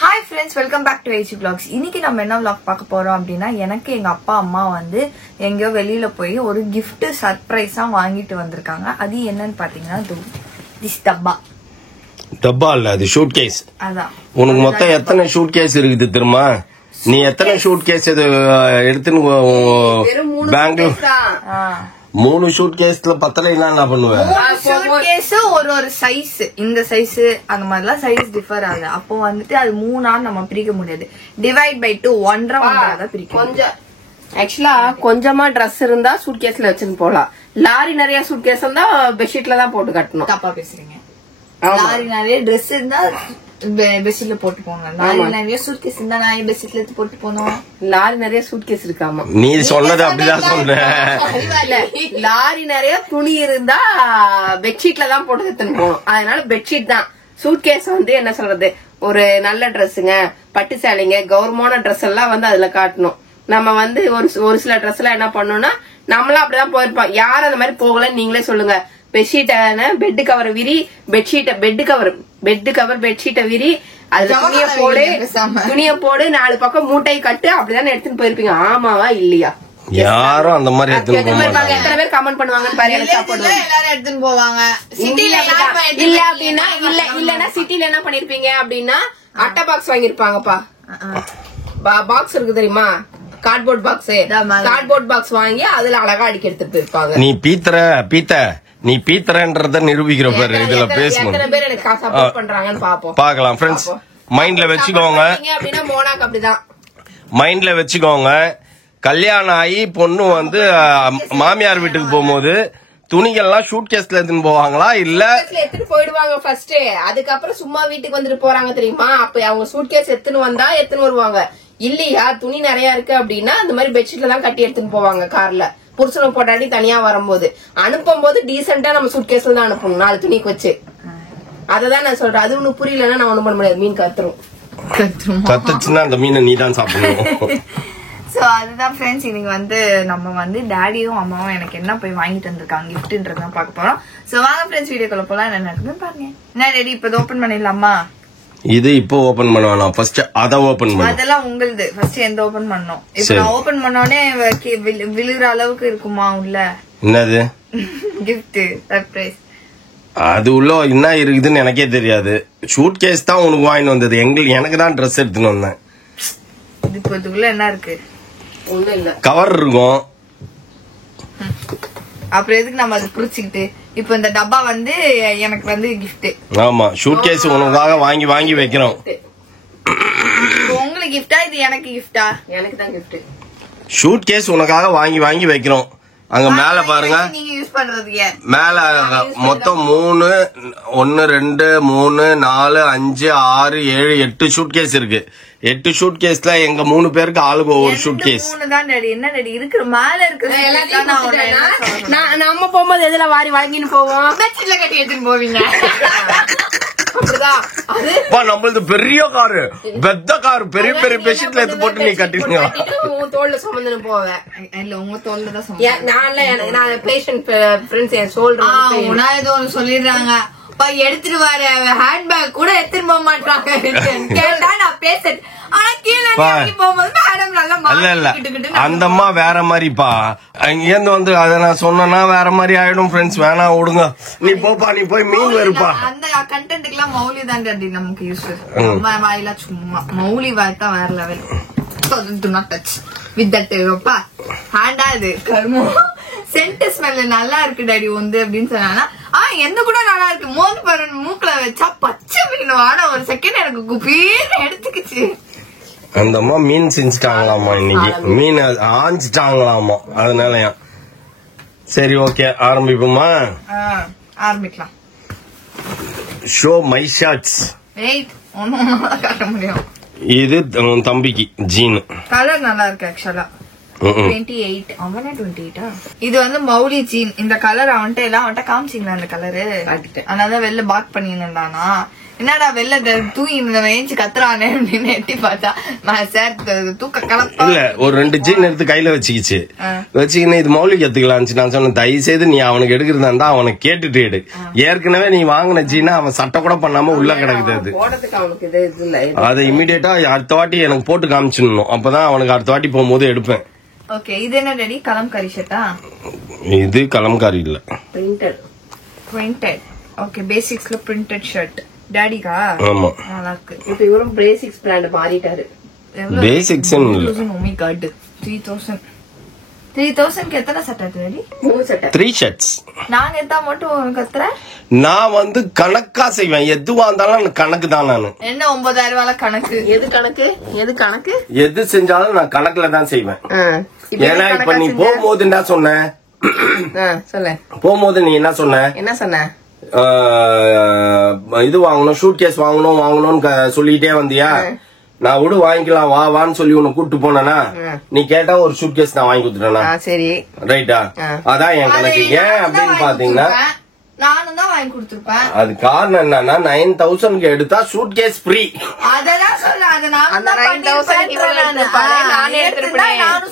Hi friends, welcome back to HG Vlogs. இன்னைக்கு நம்ம என்ன vlog பார்க்க போறோம் அப்படினா எனக்கு எங்க அப்பா அம்மா வந்து எங்கயோ வெளியில போய் ஒரு gift சர்ப்ரைஸா வாங்கிட்டு வந்திருக்காங்க. அது என்னன்னு பாத்தீங்கன்னா this டப்பா இல்ல அது ஷூட் கேஸ். அதான். உனக்கு மொத்தம் எத்தனை ஷூட் கேஸ் இருக்குது தெரியுமா? நீ எத்தனை ஷூட் கேஸ் எடுத்துன்னு பெங்களூர் 3 ஷூட் கேஸ்ல பத்தலைன்னா என்ன பண்ணுவ? ஷூட் கேஸ் ஒரு சைஸ், இந்த சைஸ் அந்த மாதிரிலாம் சைஸ் டிஃபர் ஆகுது. அப்போ வந்துட்டு அது 3 நம்ம பிரிக்க முடியாது. டிவைட் பை 2 1.5 பிரிக்க. கொஞ்சம் ஆக்சுவலா கொஞ்சமா ட்ரெஸ் இருந்தா சூட் கேஸ்ல வச்சுன்னு போலாம். லாரி நிறைய சூட் கேஸ் இருந்தா பெட்ஷீட்ல தான் போட்டு கட்டணும். தப்பா பேசுறீங்க. லாரி நிறைய ட்ரெஸ் இருந்தா பெட்ஷீட்ல போட்டு போங்க. லாரி நிறைய சூட் கேஸ் இருந்தா நான் பெட்ஷீட்ல எடுத்து போட்டு போனோம். லாரி நிறைய சூட் கேஸ் இருக்காமா? நீ சொன்னது அப்படிதான் சொன்ன. லாரி நிறைய துணி இருந்தா பெட்ஷீட்ல தான் போட்டு எடுத்துன்னு போகணும். அதனால பெட்ஷீட் தான். சூட் கேஸ் வந்து என்ன சொல்றது, ஒரு நல்ல ட்ரெஸ்ஸுங்க, பட்டு சேலைங்க, கௌரவமான ட்ரெஸ் எல்லாம் வந்து அதுல காட்டணும். நம்ம வந்து ஒரு சில ட்ரெஸ் எல்லாம் என்ன பண்ணணும்னா நம்மளும் அப்படிதான் போயிருப்போம். யாரும் அந்த மாதிரி போகலன்னு நீங்களே சொல்லுங்க. பெட்ஷீட்டான பெட் கவர் விரி, பெட் கவர் பெட்ஷீட்டை விரி, அதுல துணிய போடு 4 பக்கம் மூட்டை கட்டு, அப்படிதான் எடுத்துன்னு போயிருப்பீங்க. ஆமாவா இல்லையா? யாரும் அந்த மாதிரி எத்தனை பேர் கமெண்ட் பண்ணுவாங்கன்னு பாரு. எல்லாரும் எடுத்துன்னு போவாங்க. இல்ல அப்படின்னா இல்லன்னா சிட்டில என்ன பண்ணிருப்பீங்க அப்படின்னா அட்டை பாக்ஸ் வாங்கிருப்பாங்கப்பா. பாக்ஸ் இருக்கு தெரியுமா, கார்ட்போர்ட் பாக்ஸ் வாங்கி அதுல அழகா அடிக்க எடுத்துட்டு போயிருப்பாங்க. நீ பீத்தரன்றத நிரூபிக்கிற பாரு. இதுல பேசணும். எத்தனை பேர் எனக்கு சப்போர்ட் பண்றாங்கன்னு பாப்போம். பார்க்கலாம் ஃப்ரெண்ட்ஸ். மைண்ட்ல வச்சுக்கோங்க. அப்படின்னா மோனாக்கு அப்படிதான் மைண்ட்ல வச்சுக்கோங்க. கல்யாணம் ஆகி பொண்ணு வந்து மாமியார் வீட்டுக்கு போகும்போது துணிகள்லாம் ஷூட் கேஸ்ல எடுத்துன்னு போவாங்களா இல்ல எடுத்துட்டு போயிடுவாங்க ஃபர்ஸ்ட். அதுக்கப்புறம் சும்மா வீட்டுக்கு வந்துட்டு போறாங்க தெரியுமா? அப்ப அவங்க சூட் கேஸ் எடுத்துன்னு வருவாங்க. இல்லையா துணி நிறைய இருக்கு அப்படின்னா அந்த மாதிரி பெட்ஷீட்ல தான் கட்டி எடுத்துன்னு போவாங்க கார்ல. புருஷனை போட்டாடி தனியா வரும்போது அனுப்பும் போது டீசெண்டா நம்ம சூட் கேஸ்ல தான் அனுப்பணும், 4 துணிக்கு வச்சு. அததான் நான் சொல்றேன். அது ஒண்ணு புரியலன்னா நான் ஒண்ணும் பண்ண முடியாது. மீன் கத்துச்சுன்னா அந்த மீனை நீ தான் சாப்பிடணும். சோ அதுதான் ஃப்ரெண்ட்ஸ். இன்னைக்கு வந்து நம்ம வந்து டாடியும் அம்மாவும் எனக்கு என்ன போய் வாங்கிட்டு வந்திருக்காங்க கிஃப்ட்ன்றதான் பார்க்க போறோம். சோ வாங்க ஃப்ரெண்ட்ஸ், வீடியோக்குள்ள போலாம். என்ன நடக்குதுன்னு பாருங்க. என்ன ரெடி? இப்ப ஓபன் பண்ணிடலாமா? இது இப்போ ஓபன் பண்ண வேணாம், ஃபர்ஸ்ட் அத ஓபன் பண்ணு. அதெல்லாம் உங்களுது. ஃபர்ஸ்ட் எந்த ஓபன் பண்ணனும்? இப்போ நான் ஓபன் பண்ணோனே விழுற அளவுக்கு இருக்குமா உள்ள? என்னது gift சர்ப்ரைஸ்? அது உள்ள என்ன இருக்குதுன்னு எனக்கே தெரியாது. ஷூட் கேஸ் தான் உனக்கு வாங்கிட்டு வந்தது. எனக்கு தான் ட்ரெஸ் எடுத்துன்னு வந்தேன். இதுக்குள்ள என்ன இருக்கு? ஒண்ணும் இல்ல, கவர் இருக்கும். அப்புறம் எதுக்கு நம்ம அதை புடிச்சுக்கிட்டு? இப்ப இந்த டப்பா வந்து எனக்கு வந்து கிஃப்ட். ஆமா, ஷூட் கேஸ் உனக்காக வாங்கி வைக்கிறோம். உங்களுக்கு கிஃப்டா இது எனக்கு கிஃப்டா? எனக்கு தான் கிஃப்ட். ஷூட் கேஸ் உனக்காக வாங்கி வைக்கிறோம். அங்க மேல பாருங்க, நீங்க யூஸ் பண்றதுக்கு மேல மொத்தம் 3 1 2 3 4 5 6 7 8 ஷூட் கேஸ் இருக்கு. 8 ஷூட் கேஸ்ல எங்க 3 பேருக்கு ஆளுக்கு ஒவ்வொரு ஷூட் கேஸ். 3 தான் டாடி. என்ன டாடி இருக்கு மேல இருக்கு? நம்ம போகும்போது எதுல வாரி வாங்கின்னு போவோம்? பெட்ஷீட்ல கட்டி எடுத்துன்னு போவீங்க. நம்மளது பெரிய காரு, பெத்த காரு, பெரிய பெட்ஷீட்ல எடுத்து போட்டு நீ கட்டிடுங்க. தோல்ல சுமந்துன்னு போவேன். இல்ல உங்க தோல்ல தான் சுமந்து. நான் பேஷண்ட் ஃப்ரெண்ட்ஸ் என் சொல்றேன். நான் ஏதோ ஒண்ணு சொல்லிடுறாங்க, எடுத்துட்டு வர ஹேண்ட் பேக் கூட எடுத்துட்டு போக மாட்டாங்க. கேட்டா நான் பேசுறேன். ஆனா கீழே போகும்போது மேடம் நல்லா இல்ல அந்த அம்மா வேற மாதிரிப்பா. அங்கேருந்து வந்து அதை நான் சொன்னா வேற மாதிரி ஆயிடும். ஃப்ரெண்ட்ஸ் வேணா விடுங்க, நீ போப்பா, நீ போய் மீன் வருப்பா. அந்த கண்டென்ட்டுக்கு எல்லாம் மௌலி தான் டாடி நமக்கு யூஸ். வாயில சும்மா மௌலி வாய் தான் வேற level. Do not touch with that ஹேண்டா. இது கருமோ சென்ட் ஸ்மெல் நல்லா இருக்கு டாடி வந்து அப்படின்னு சொன்னா எந்த கூட நல்லா இருக்கு. மோந்து பாரு, மூக்குல வச்சா பச்சை மீன் வாட ஒரு செகண்ட் எனக்கு குப்பீர்னு எடுத்துக்கிச்சு. அந்த அம்மா மீன் செஞ்சுட்டாங்களாமா, இன்னைக்கு மீன் ஆஞ்சிட்டாங்களாமா. அதனாலயா சரி ஓகே ஆரம்பிப்போமா? ஆரம்பிக்கலாம். Show my shirts. வெயிட், ஒன்னும் காட்ட முடியும். இது தம்பிக்கு ஜீன். கலர் நல்லா இருக்கு ஆக்சுவலா. 28 அவனே 28. இது வந்து மௌலி ஜீன். இந்த கலர் அவன்கிட்ட காமிச்சிங்களா? அந்த கலரு அதனால வெளில பாக் பண்ணிருந்தானா. என்னடா வெளில தூங்கி ஏஞ்சி கத்துறானே அப்படின்னு எட்டி பார்த்தா சார் தூக்க கலப்பா இல்ல ஒரு 2 ஜீன் எடுத்து கையில வச்சுக்கிச்சு. வச்சுக்கின்னு இது மௌலிக்கு எடுத்துக்கலாம். நான் சொன்னேன் தயவு செய்து நீ அவனுக்கு எடுக்கிறதா இருந்தா அவனுக்கு கேட்டுட்டு எடு. ஏற்கனவே நீ வாங்கின ஜீனா அவன் சட்டை கூட பண்ணாம உள்ள கிடக்குது. அதை இமீடியட்டா அடுத்த வாட்டி எனக்கு போட்டு காமிச்சிடணும். அப்பதான் அவனுக்கு அடுத்த வாட்டி போகும்போது எடுப்பேன். ஓகே இது என்ன டாடி கலம்காரி ஷர்ட்டா? இது கலம்காரி இல்ல, பிரிண்டட். ஓகே பேசிக்ஸ்ல பிரிண்டட் ஷர்ட் டாடிக்கா? ஆமா நல்லா இருக்கு. இப்போ இவரும் பேசிக்ஸ் பிராண்ட் மாறிட்டாரு. பேசிக்ஸ் இல்ல ஓ மை காட் 3000 எத்தனை சட்டை டாடி? 3 சட்டை 3 ஷர்ட்ஸ். நான் எத்தா மட்டும் கத்துறேன். நான் வந்து கணக்கா செய்வேன். எதுவா இருந்தாலும் கணக்கு தான். நானு என்ன 9000 ரூபாய் கணக்கு? எது செஞ்சாலும் நான் கணக்குல தான் செய்வேன். ஏன்னா இப்ப நீ போகும்போது என்ன சொன்ன? போகும்போது நீ என்ன சொன்ன? இது வாங்கணும், ஷூட் கேஸ் வாங்கணும்னு சொல்லிட்டே வந்தியா? நான் விடு வாங்கிக்கலாம் வான்னு சொல்லி உன்னை கூட்டு போனா நீ கேட்டா ஒரு ஷூட் கேஸ் நான் வாங்கி கொடுத்துட்டேனா? சரி ரைட்டா? அதான் என் கணக்கு. ஏன் அப்படின்னு பாத்தீங்கன்னா நானும் தான் வாங்கி கொடுத்துருப்பேன். அது காரணம் என்னன்னா 9000 எடுத்தா ஷூட் கேஸ் ஃப்ரீ. அதெல்லாம் சொல்றேன். நானும்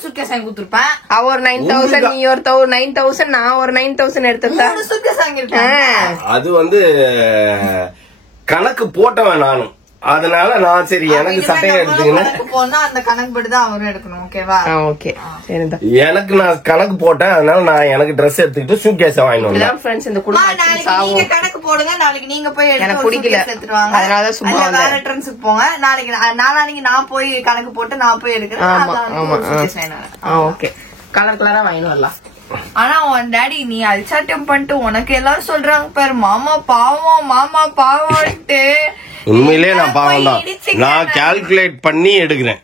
ஷூட் கேஸ் வாங்கி கொடுத்துருப்பேன். அவர் 9000 நீ ஒரு 9000 நான் ஒரு 9000 எடுத்துட்டா ஷூட் கேஸ் வாங்கிருப்பேன். அது வந்து கணக்கு போட்டவன் நானும். அதனால நான் சரி எனக்கு சட்டையை எடுத்தீங்கன்னா அந்த கணக்கு படி தான் அவரும் எடுக்கணும். ஓகேவா? ஓகே சரிதான். எனக்கு நான் கணக்கு போட்டேன். அதனால நான் எனக்கு ட்ரெஸ் எடுத்துக்கிட்டு ஷூ கேஸ் வாங்கினோம். நீங்க கணக்கு போடுங்க. நாளைக்கு நீங்க போய் எடுத்துட்டு வாங்க. அதனால சும்மா வேற ட்ரெண்ட்ஸுக்கு போங்க. நாளைக்கு நான் போய் கணக்கு போட்டு நான் போய் எடுக்கிறேன். ஓகே கலர் கலரா வாங்கிட்டு வரலாம். ஆனா உன் டாடி நீ அல்சாட்டம் பண்ணிட்டு உனக்கு எல்லாரும் சொல்றாங்க பாரு மாமா பாவம்ட்டு. உண்மையிலே நான் பாவம் தான். நான் கால்குலேட் பண்ணி எடுக்கிறேன்.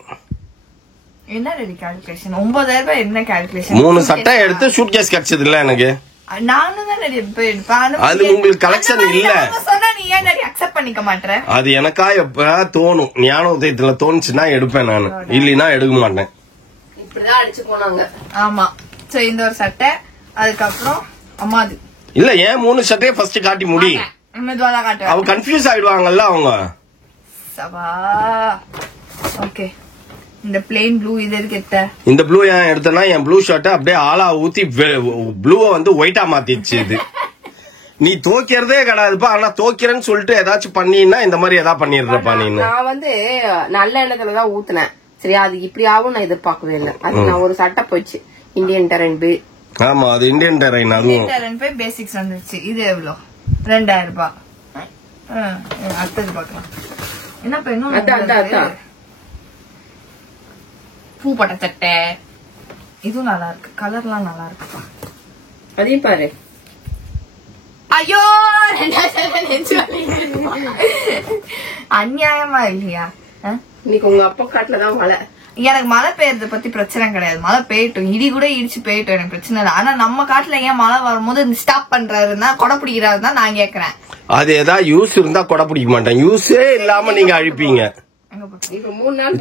என்ன ரெடி கால்குலேஷன்? 9000 ரூபாய் என்ன கால்குலேஷன்? 3 சட்டை எடுத்து ஷூட் கேஸ் கிடைச்சது இல்ல எனக்கு. நானும் தான் எடுப்பேன். அது உங்களுக்கு கலெக்ஷன் இல்ல சொன்னா நீ ஏன் டாடி அக்செப்ட் பண்ணிக்க மாட்டற? அது எனக்கா எப்ப தோணும், ஞான உதயத்துல தோணுச்சுன்னா எடுப்பேன் நானு, இல்லைன்னா எடுக்க மாட்டேன். இப்படிதான் அடிச்சு போனாங்க. ஆமா. சோ இந்த ஒரு சட்டை, அதுக்கப்புறம் அம்மாது இல்ல ஏன் 3 சட்டையை ஃபர்ஸ்ட் காட்டி முடி. அவ கன்ஃபியூஸ் ஆயிடுவாங்கல்ல அவங்க. சவா ஓகே. இந்த பிளேன் ப்ளூ இது எதுக்கு எடுத்த? இந்த ப்ளூ ஏன் எடுத்தனா என் ப்ளூ ஷர்ட் அப்படியே ஆளா ஊத்தி ப்ளூவை வந்து ஒயிட்டா மாத்திடுச்சு. இது நீ தோக்கிறதே கிடையாதுப்பா. ஆனா தோக்கிறேன்னு சொல்லிட்டு ஏதாச்சும் பண்ணினா இந்த மாதிரி ஏதாவது பண்ணிடுறப்பா நீ. நான் வந்து நல்ல எண்ணத்துலதான் ஊத்துனேன். சரி அது இப்படி ஆகும் நான் எதிர்பார்க்கவே இல்லை. அது நான் ஒரு சட்டை போயிடுச்சு இந்தியன் டெரைன். ஆமா அது இந்தியன் டெரைன். அதுவும் பேசிக்ஸ் வந்துருச்சு. இது எவ்வளவு? 2000 ரூபாய். அடுத்தது பாக்கலாம். என்ன பண்ணும்? பூப்பட்ட சட்டை. இதுவும் நல்லா இருக்கு. கலர்லாம் நல்லா இருக்குப்பா. அதையும் பாரு. ஐயோ அநியாயமா இல்லையா? இன்னைக்கு உங்க அப்பா காட்டுலதான் மழை. எனக்கு மழை பெய்யறத பத்தி பிரச்சனை கிடையாது. மழை பெய்யட்டும், இடி கூட இடிச்சு பெய்யட்டும், எனக்கு பிரச்சனை இல்லை. ஆனா நம்ம காட்டுல ஏன் மழை வரும்போது ஸ்டாப் பண்றாருன்னா கொடை பிடிக்கிறாருன்னா நான் கேக்குறேன். அது ஏதாவது யூஸ் இருந்தா கொடை பிடிக்க மாட்டேன். யூஸே இல்லாம நீங்க அழிப்பீங்க.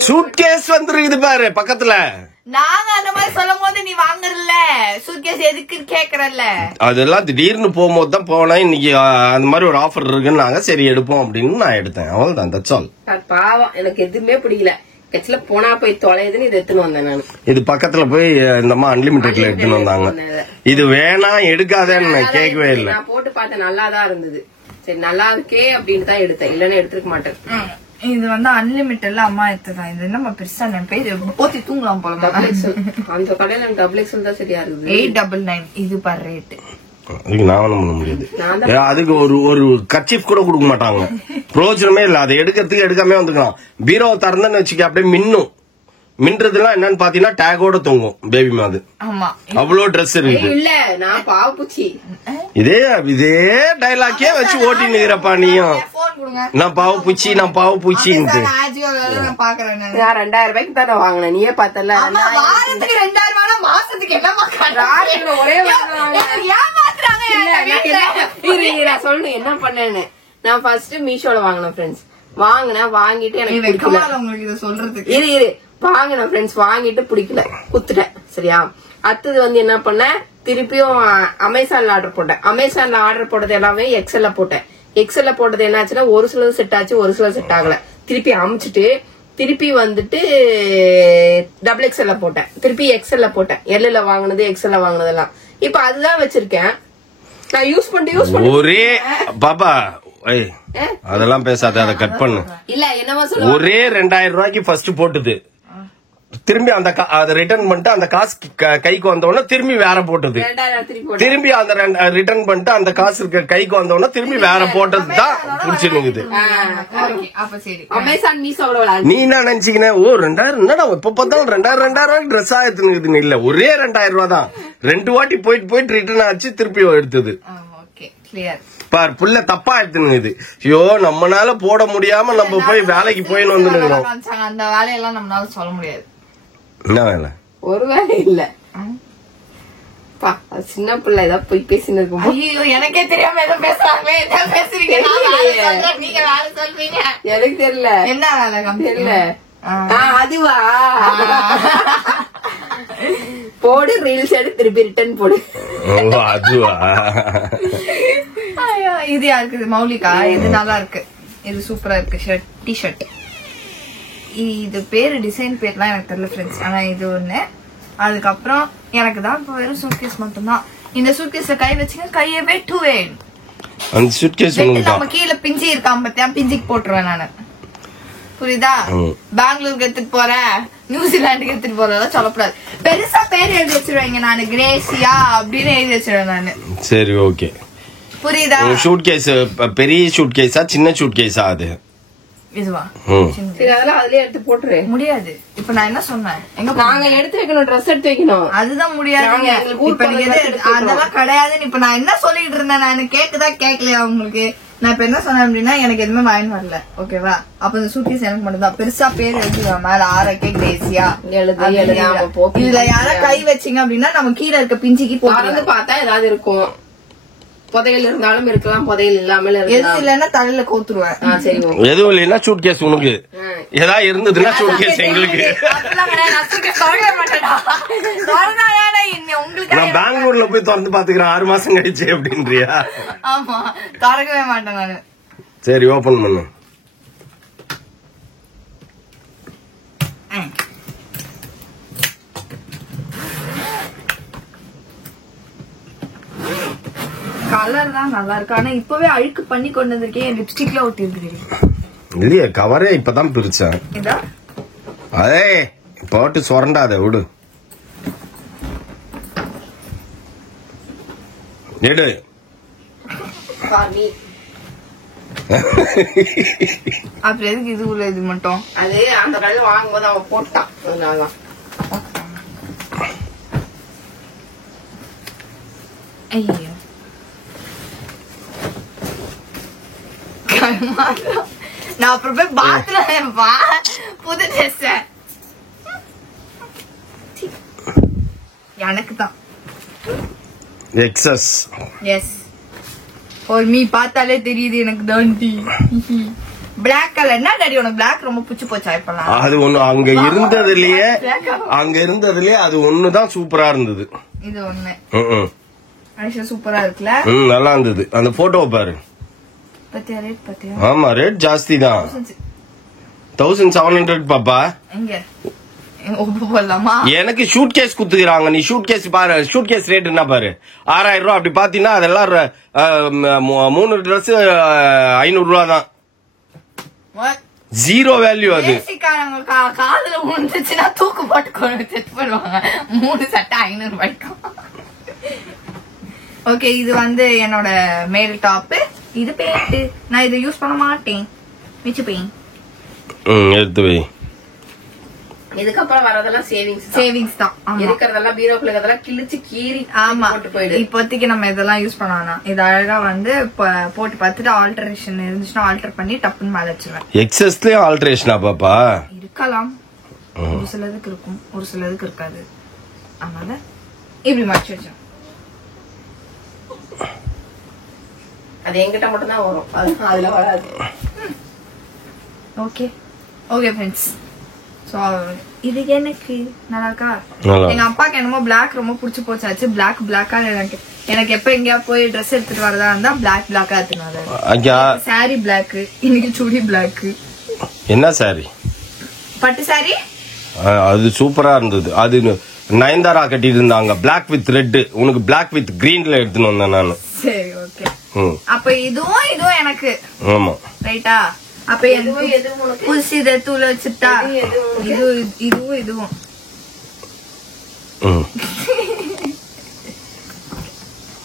சூட்கேஸ் வந்துருக்குது பாரு பக்கத்துல. நாங்க அந்த மாதிரி சொல்லும் போது நீ வாங்குறல சூட்கேஸ் எதுக்கு கேக்குறல்ல. அதெல்லாம் திடீர்னு போகும்போது தான் போனா இன்னைக்கு அந்த மாதிரி ஒரு ஆஃபர் இருக்குன்னு நாங்க சரி எடுப்போம் அப்படின்னு நான் எடுத்தேன். அவ்வளவுதான். That's all. பாவம் எனக்கு எதுவுமே பிடிக்கல. கட்சியில போனா போய் தொலைதுன்னு இது எடுத்துன்னு வந்தேன் நான். இது பக்கத்துல போய் இந்த மாதிரி அன்லிமிட்டட்ல எடுத்துன்னு வந்தாங்க. இது வேணாம் எடுக்காதேன்னு கேட்கவே இல்லை. நான் போட்டு பார்த்தேன் நல்லாதான் இருந்தது. சரி நல்லா இருக்கே அப்படின்னு தான் எடுத்தேன். இல்லன்னு எடுத்துக்க மாட்டேன். இது வந்து அன்லிமிட்டட்ல அம்மா எடுத்துதான். இது நம்ம பெருசா பேரு போத்தி தூங்கலாம் போல. அந்த கடையில டபுள் எக்ஸல் தான் சரியா இருக்குது. 899 இது பர் ரேட். அதுக்கு நான் ஒண்ணும் பண்ண முடியாது. அதுக்கு ஒரு கர்ச்சீஃப் கூட கொடுக்க மாட்டாங்க. பிரோஜனமே இல்ல. அதை எடுக்கிறதுக்கு எடுக்காம வந்துக்கலாம். பீரோ திறந்தன்னு வச்சுக்க அப்படியே மின்னும். மின்றதுலாம் என்னன்னு பாத்தீங்கன்னா டேகோட தொங்கும் பேபி மாதிரி. அவ்வளவு ட்ரெஸ் இருக்கு. இல்ல நான் பாவப்பூச்சி. இதே டைலாக்கே வச்சு ஓட்டி நிக்கிறப்பா நீயும். நான் பாவப்பூச்சி நான் பாவப்பூச்சி. நான் 2000 ரூபாய்க்கு தானே வாங்கினேன். நீயே பார்த்தல. மாசத்துக்கு என்ன சொல்லணும் என்ன பண்ணேன்னு. நான் ஃபர்ஸ்ட் மீஷோல வாங்கினேன் ஃப்ரெண்ட்ஸ். வாங்கிட்டு எனக்கு சொல்றதுக்கு இரு வாங்கினேன் ஃப்ரெண்ட்ஸ். வாங்கிட்டு பிடிக்கல குத்துட்டேன். சரியா? அடுத்தது வந்து என்ன பண்ணேன், திருப்பியும் அமேசான்ல ஆர்டர் போட்டேன். அமேசான்ல ஆர்டர் போட்டது எல்லாமே எக்ஸல்ல போட்டேன். எக்ஸல்ல போட்டது என்ன ஆச்சுன்னா ஒரு சிலது செட் ஆச்சு, ஒரு சிலது செட் ஆகல. திருப்பி அமுச்சிட்டு திருப்பி வந்துட்டு டபுள் எக்ஸ்எல்ல போட்டேன், திருப்பி எக்ஸ்எல்ல போட்டேன். எல்ல வாங்கினது எக்ஸ்எல்ல வாங்கினதெல்லாம் இப்ப அதுதான் வச்சிருக்கேன். நான் யூஸ் பண்ணிட்டு ஒரே பாப்பா அதெல்லாம் பேசாத, அதை கட் பண்ணு. இல்ல என்னமா சொல்ல, ஒரே 2000 ரூபாய்க்கு ஃபர்ஸ்ட் போட்டுது, திரும்பி அந்த அதை ரிட்டர்ன் பண்ணிட்டு அந்த காசு கைக்கு வந்தோடனே திரும்பி வேற போட்டது, திரும்பி அந்த ரிட்டர்ன் பண்ணிட்டு அந்த காசு கைக்கு வந்தோடனே திரும்பி வேற போட்டது தான் புடிச்சிருக்குது. நீ என்ன நினைச்சீங்கன்னா ஓ 2000 என்னடா இப்ப பார்த்தாலும் 2000 ட்ரெஸ் ஆயிடுச்சுன்னு இல்ல, ஒரே 2000 ரூபாய் தான் 2 வாட்டி போயிட்டு ரிட்டர்ன் ஆச்சு, திருப்பி எடுத்தது. பார் புள்ள தப்பா எடுத்துனுது. ஐயோ நம்மனால போட முடியாம நம்ம போய் வேலைக்கு போயின்னு வந்துருக்கோம். அந்த வேலையெல்லாம் நம்மளால சொல்ல முடியாது. என்ன வேலை? ஒரு வேலை இல்ல, சின்ன பிள்ளை ஏதாவது போய் பேசினு இருக்கும். ஐயோ எனக்கே தெரியாம ஏதோ பேசுறாங்களே, என்ன பேசுறீங்க? நீங்க வேலை சொல்றீங்க, எனக்கு தெரியல என்ன வேலை தெரியல. அதுவா போடு, ரீல்ஸ் எடுத்து திருப்பி ரிட்டர்ன் போடு. அதுவா இது யாருக்கு? மௌலிகா. இது நல்லா இருக்கு, இது சூப்பரா இருக்கு. Shirt, T shirt. இது பேரு டிசைன் பேர்லாம் எனக்கு தெரியல ஃப்ரெண்ட்ஸ், ஆனா இது ஒண்ணு. அதுக்கப்புறம் எனக்கு தான் இப்ப வெறும் சூட்கேஸ் மட்டும்தான். இந்த சூட்கேஸ்ல கை வச்சுங்க கையே வெட்டுவேன். அந்த சூட்கேஸ் நம்ம கீழே பிஞ்சி இருக்காம பத்தியா, பிஞ்சிக்கு போட்டுருவேன் நானு, புரியுதா? பெங்களூருக்கு எடுத்துட்டு போறேன், நியூசிலாண்டுக்கு எடுத்துட்டு போறதெல்லாம் சொல்லக்கூடாது. பெருசா பேர் எழுதி வச்சிருவாங்க, நானு கிரேசியா அப்படின்னு எழுதி வச்சிருவேன் நானு. சரி ஓகே, புரியுதா? ஷூட் கேஸ் பெரிய ஷூட் கேஸா சின்ன ஷூட் கேஸா? அது இதுவா? அதெல்லாம் அதுலயே எடுத்து போட்டுரு. முடியாது. இப்ப நான் என்ன சொன்னேன், எங்க நாங்க எடுத்து வைக்கணும், ட்ரெஸ் எடுத்து வைக்கணும். அதுதான் முடியாது. அதெல்லாம் கிடையாதுன்னு இப்ப நான் என்ன சொல்லிட்டு இருந்தேன், நான் கேக்குதா கேட்கலையா உங்களுக்கு? நான் இப்ப என்ன சொன்னேன் அப்படின்னா, எனக்கு எதுவுமே வாங்கி வரல, ஓகேவா? அப்ப இந்த சூட்கேஸ் எனக்கு மட்டும் தான். பெருசா பேர் எழுதுவேன் மேல, ஆரக்கே கிரேசியா இதுல யாரா கை வச்சிங்க அப்படின்னா நம்ம கீழே இருக்க பிஞ்சிக்கு போறது பார்த்தா ஏதாவது இருக்கும். புதையல் இருந்தாலும் இருக்கலாம், புதையல் இல்லாமல் எதுவும் இல்லன்னா தலையில கோத்துருவேன். எதுவும் இல்லைன்னா சூட் கேஸ் உனக்கு, ஏதாவது இருந்ததுன்னா சூட் கேஸ் எங்களுக்கு. நான் பெங்களூர்ல போய் திறந்து பாத்துக்கிறேன் 6 மாசம் கழிச்சு அப்படின்றியா? ஆமா, திறக்கவே மாட்டேன் நானு. சரி ஓபன் பண்ணு. கலர் தான் நல்லா இருக்கு, ஆனா இப்பவே அழுக்கு பண்ணி கொண்டு வந்திருக்கேன். லிப்ஸ்டிக்ல ஒட்டி இருக்கு இல்லையே, கவரே இப்பதான் பிரிச்சேன். அதே போட்டு சொரண்டாத விடு, எடு. அப்புறம் எதுக்கு இது உள்ள இது மட்டும்? அது அந்த கடையில் வாங்கும்போது அவன் போட்டான், அதனாலதான். ஐயோ நான் அப்புறம் போய் பாத்ரூம் புது ட்ரெஸ் எனக்கு தான் எக்ஸஸ். எஸ், ஒரு மீ பார்த்தாலே தெரியுது எனக்கு தாண்டி. பிளாக் கலர் என்ன டாடி உனக்கு பிளாக் ரொம்ப பிடிச்சு போச்சா? இப்பலாம் அது ஒண்ணு அங்க இருந்ததுலயே அது ஒண்ணுதான் சூப்பரா இருந்தது. இது ஒண்ணு சூப்பரா இருக்குல்ல, நல்லா இருந்தது. அந்த போட்டோ பாரு. ஆமா ரேட் ஜாஸ்தி தான், 1700 பாப்பா. எனக்கு ஷூட் கேஸ் குத்துக்கிறாங்க. நீ ஷூட் கேஸ் பாரு, ஷூட் கேஸ் ரேட் என்ன பாரு, 6000 ரூபாய். அப்படி பாத்தீங்கன்னா அதெல்லாம் 3 ட்ரெஸ் 500 ரூபாய் தான். ஜீரோ வேல்யூ அது. காதுல விழுந்துச்சுன்னா தூக்கு போட்டு செட் பண்ணுவாங்க. 3 சட்டை 500 ரூபாய்க்கு. ஓகே, இது வந்து என்னோட மேல் டாப். இது பேட்டு, நான் இதை யூஸ் பண்ண மாட்டேன், மிச்சு போய் எடுத்து வை. இதுக்கப்புறம் வரதெல்லாம் சேவிங்ஸ் தான். இருக்கிறதெல்லாம் பீரோக்குள்ள இருக்கிறதெல்லாம் கிழிச்சு கீறி. ஆமா, இப்போதைக்கு நம்ம இதெல்லாம் யூஸ் பண்ணலாம். இது அழகா வந்து போட்டு பார்த்துட்டு ஆல்டரேஷன் இருந்துச்சுன்னா ஆல்டர் பண்ணி டப்புன்னு மேல வச்சிருவேன். எக்ஸஸ்லயே ஆல்டரேஷனா பாப்பா? இருக்கலாம், ஒரு சிலதுக்கு இருக்கும், ஒரு சிலதுக்கு இருக்காது. அதனால இப்படி மடிச்சு வச்சோம். அது என்கிட்ட மட்டும் தான் வரும், அதுல வராது. ஓகே ஓகே ஃப்ரெண்ட்ஸ், சோ இது எனக்கு நல்லா இருக்கா? எங்க அப்பாக்கு என்னமோ பிளாக் ரொம்ப பிடிச்சு போச்சாச்சு. பிளாக்கா எனக்கு எனக்கு எப்ப எங்கயா போய் ட்ரெஸ் எடுத்துட்டு வரதா இருந்தா பிளாக்கா எடுத்துட்டு வராது. ஐயா சாரி பிளாக், இன்னைக்கு சுடி பிளாக். என்ன சாரி? பட்டு சாரி. அது சூப்பரா இருந்தது. அது நயன்தாரா கட்டிட்டு இருந்தாங்க, பிளாக் வித் ரெட். உனக்கு பிளாக் வித் கிரீன்ல எடுத்துன்னு வந்தேன் நானு. சரி ஓகே. அப்ப இதுவும் எனக்கு. ஆமா ரைட்டா? அப்ப எதுவும் புதுசு இதை தூள வச்சுட்டா இதுவும்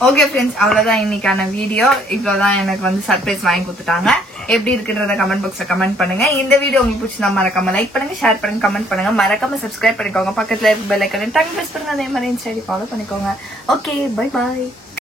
ஓகே ஃப்ரெண்ட்ஸ், அவ்வளவுதான் இன்னைக்கான வீடியோ. இவ்வளவுதான் எனக்கு வந்து சர்ப்ரைஸ் வாங்கி கொடுத்துட்டாங்க. எப்படி இருக்குன்றத கமெண்ட் பாக்ஸ்ல கமெண்ட் பண்ணுங்க. இந்த வீடியோ உங்களுக்கு பிடிச்சிருந்தா மறக்காம லைக் பண்ணுங்க, ஷேர் பண்ணுங்க, கமெண்ட் பண்ணுங்க. மறக்காம சப்ஸ்கிரைப் பண்ணிக்கோங்க. பக்கத்துல இருக்க பெல் ஐகானை டங் பிரஸ் பண்ணுங்க. அதே மாதிரி இன்ஸ்டால ஃபாலோ பண்ணிக்கோங்க. Okay, bye bye.